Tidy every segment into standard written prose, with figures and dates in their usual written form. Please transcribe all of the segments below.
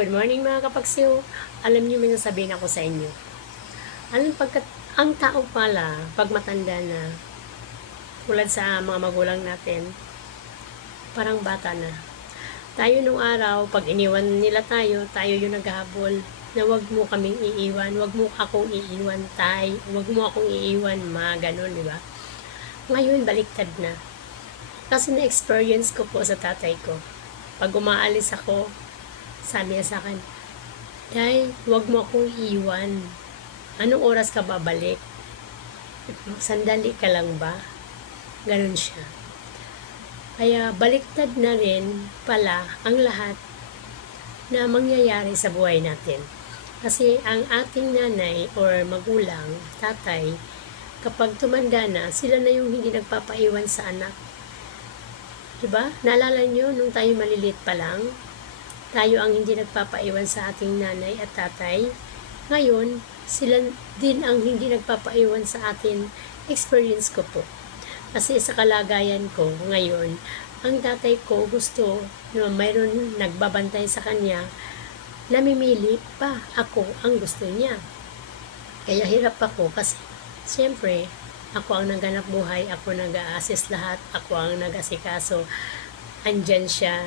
Good morning mga kapagsiw. Alam niyo may sasabihin ako sa inyo. Ang tao pala, pag matanda na, tulad sa mga magulang natin, parang bata na. Tayo nung araw, pag iniwan nila tayo yung naghahabol na wag mo kaming iiwan, wag mo akong iiwan, wag mo akong iiwan, mga ganun, di ba? Ngayon, baliktad na. Kasi na-experience ko po sa tatay ko. Pag umaalis ako, sabi niya sa akin, Day, huwag mo akong iwan. Anong oras ka babalik? Sandali ka lang ba? Ganun siya. Kaya baliktad na rin pala ang lahat na mangyayari sa buhay natin. Kasi ang ating nanay or magulang, tatay, kapag tumanda na, sila na yung hindi nagpapaiwan sa anak. Diba? Naalala nyo, nung tayo malilit pa lang, tayo ang hindi nagpapaiwan sa ating nanay at tatay. Ngayon, sila din ang hindi nagpapaiwan sa atin. Experience ko po. Kasi sa kalagayan ko ngayon, ang tatay ko gusto na mayroon nagbabantay sa kanya, namimili pa ako ang gusto niya. Kaya hirap ako kasi siyempre, ako ang naghanap buhay, ako nag-a-assist lahat, ako ang nag-asikaso. Andyan siya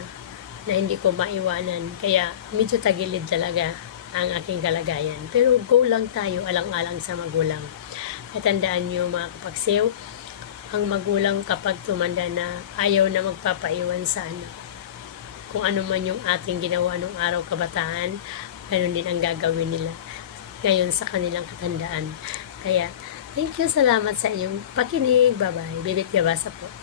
na hindi ko maiwanan. Kaya medyo tagilid talaga ang aking kalagayan. Pero go lang tayo, alang-alang sa magulang. At tandaan nyo mga kapagsew, ang magulang kapag tumanda na, ayaw na magpapaiwan sa anak. Kung ano man yung ating ginawa nung araw kabataan, ganun din ang gagawin nila ngayon sa kanilang katandaan. Kaya, thank you, salamat sa inyong pakinig. Bye-bye. Bibit Gabasa po.